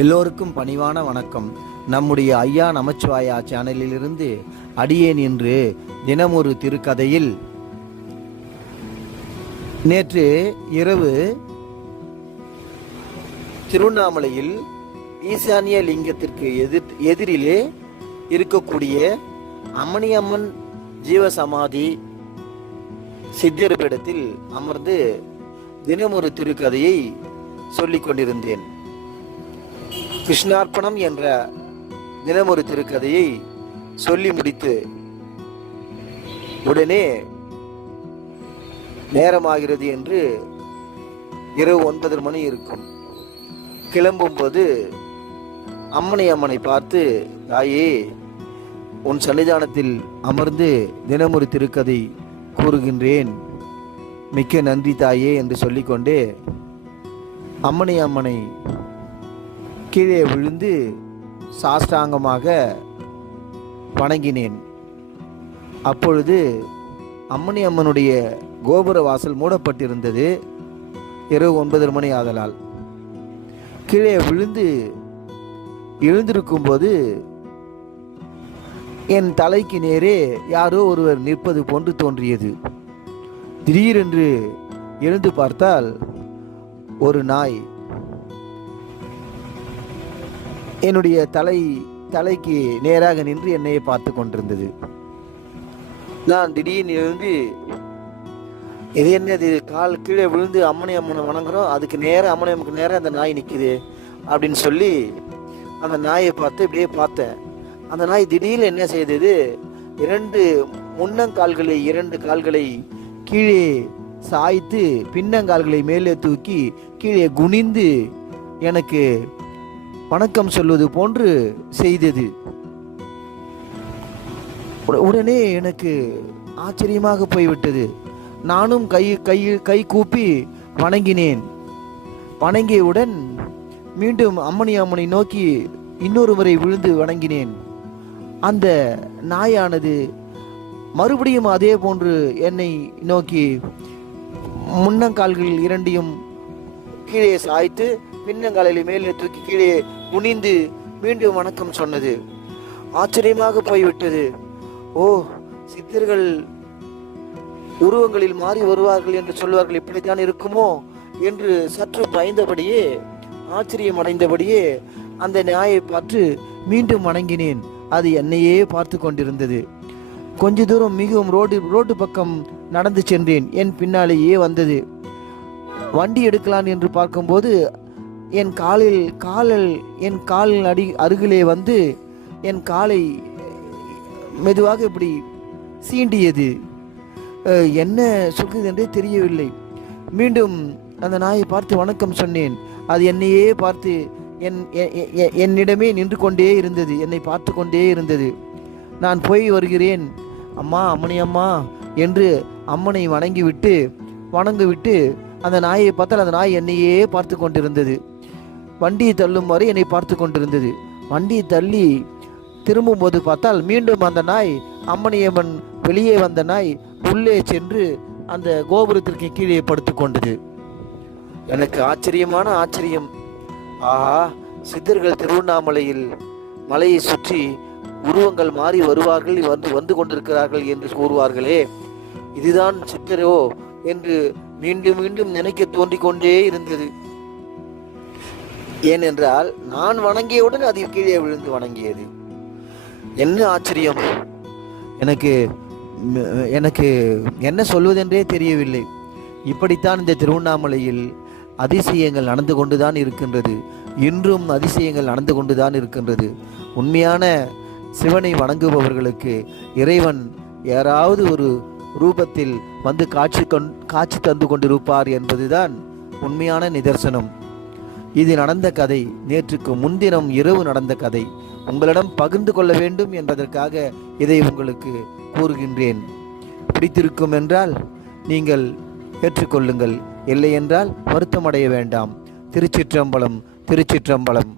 எல்லோருக்கும் பணிவான வணக்கம். நம்முடைய ஐயா நமச்சிவாயா சேனலிலிருந்து அடியேன் இன்று தினமொரு திருக்கதையில் நேற்று இரவு திருவண்ணாமலையில் ஈசானிய லிங்கத்திற்கு எதிரிலே இருக்கக்கூடிய அம்மணியம்மன் ஜீவசமாதி சித்தர் பீடத்தில் அமர்ந்து தினமொரு திருக்கதையை சொல்லிக் கொண்டிருந்தேன். கிருஷ்ணார்ப்பணம் என்ற தினமொரு திருக்கதையை சொல்லி முடித்து உடனே நேரமாகிறது என்று இரவு 9 மணி இருக்கும். கிளம்பும்போது அம்மனை பார்த்து, தாயே, உன் சன்னிதானத்தில் அமர்ந்து தினமொரு திருக்கதை கூறுகின்றேன், மிக்க நன்றி தாயே என்று சொல்லிக்கொண்டே அம்மனை கீழே விழுந்து சாஷ்டாங்கமாக வணங்கினேன். அப்பொழுது அம்மனுடைய கோபுர வாசல் மூடப்பட்டிருந்தது. இரவு 9 மணி ஆதலால் கீழே விழுந்து எழுந்திருக்கும் போது என் தலைக்கு நேரே யாரோ ஒருவர் நிற்பது போன்று தோன்றியது. திடீரென்று எழுந்து பார்த்தால் ஒரு நாய் என்னுடைய தலைக்கு நேராக நின்று என்னையே பார்த்து கொண்டிருந்தது. நான் திடீர்னு எழுந்து, இது என்னது, கால் கீழே விழுந்து அம்மனை வணங்குறோம், அதுக்கு நேரம் அம்மனுக்கு நேரம் அந்த நாய் நிற்குது அப்படின்னு சொல்லி அந்த நாயை பார்த்து இப்படியே பார்த்தேன். அந்த நாய் திடீர்னு என்ன செய்தது, 2 முன்னங்கால்களை 2 கால்களை கீழே சாய்த்து பின்னங்கால்களை மேலே தூக்கி கீழே குனிந்து எனக்கு வணக்கம் சொல்வது போன்று செய்தது. உடனே எனக்கு ஆச்சரியமாக போய்விட்டது. நானும் கை கூப்பி வணங்கினேன். வணங்கியவுடன் மீண்டும் அம்மனை நோக்கி இன்னொரு முறை விழுந்து வணங்கினேன். அந்த நாயானது மறுபடியும் அதே போன்று என்னை நோக்கி முன்னங்கால்கள் 2ஐயும் கீழே சாய்த்து பின்னங்காலில் மேலே தூக்கி கீழே குனிந்து மீண்டும் வணக்கம் சொன்னது. ஆச்சரியமாக போய்விட்டது. ஓ, சித்தர்கள் உருவங்களில் மாறி வருவார்கள் என்று சொல்வார்கள், இப்படித்தான் இருக்குமோ என்று சற்று பயந்தபடியே, ஆச்சரியம் அடைந்தபடியே அந்த நாயை பார்த்து மீண்டும் வணங்கினேன். அது என்னையே பார்த்து கொண்டிருந்தது. கொஞ்ச தூரம் மிகவும் ரோடு பக்கம் நடந்து சென்றேன். என் பின்னாலேயே வந்தது. வண்டி எடுக்கலாம் என்று பார்க்கும்போது என் காலின் அருகிலே வந்து என் காலை மெதுவாக இப்படி சீண்டியது. என்ன சொல்கிறது என்றே தெரியவில்லை. மீண்டும் அந்த நாயை பார்த்து வணக்கம் சொன்னேன். அது என்னையே பார்த்து என்னிடமே நின்று கொண்டே இருந்தது, என்னை பார்த்து கொண்டே இருந்தது. நான் போய் வருகிறேன் அம்மா, அம்மணி அம்மா என்று அம்மனை வணங்கிவிட்டு அந்த நாயை பார்த்தால் அந்த நாய் என்னையே பார்த்து கொண்டிருந்தது. வண்டியை தள்ளும் வரை என்னை பார்த்து கொண்டிருந்தது. வண்டியை தள்ளி திரும்பும்போது பார்த்தால் மீண்டும் அந்த நாய், அம்மனியம்மன் வெளியே வந்த நாய் உள்ளே சென்று அந்த கோபுரத்திற்கு கீழே படுத்து கொண்டது. எனக்கு ஆச்சரியமான ஆச்சரியம். ஆஹா, சித்தர்கள் திருவண்ணாமலையில் மலையை சுற்றி உருவங்கள் மாறி வருவார்கள், வந்து கொண்டிருக்கிறார்கள் என்று கூறுவார்களே, இதுதான் சித்தரோ என்று மீண்டும் மீண்டும் நினைக்க தோன்றிக்கொண்டே இருந்தது. ஏனென்றால் நான் வணங்கியவுடன் அது கீழே விழுந்து வணங்கியது. என்ன ஆச்சரியம்! எனக்கு என்ன சொல்வதென்றே தெரியவில்லை. இப்படித்தான் இந்த திருவண்ணாமலையில் அதிசயங்கள் நடந்து கொண்டுதான் இருக்கின்றது. இன்றும் அதிசயங்கள் நடந்து கொண்டுதான் இருக்கின்றது. உண்மையான சிவனை வணங்குபவர்களுக்கு இறைவன் யாராவது ஒரு ரூபத்தில் வந்து காட்சி தந்து கொண்டிருப்பார் என்பதுதான் உண்மையான நிதர்சனம். இது நடந்த கதை, நேற்றுக்கு முன்தினம் இரவு நடந்த கதை. உங்களிடம் பகிர்ந்து கொள்ள வேண்டும் என்பதற்காக இதை உங்களுக்கு கூறுகின்றேன். பிடித்திருக்கும் என்றால் நீங்கள் ஏற்றுக்கொள்ளுங்கள், இல்லை என்றால் வருத்தமடைய வேண்டாம். திருச்சிற்றம்பலம், திருச்சிற்றம்பலம்.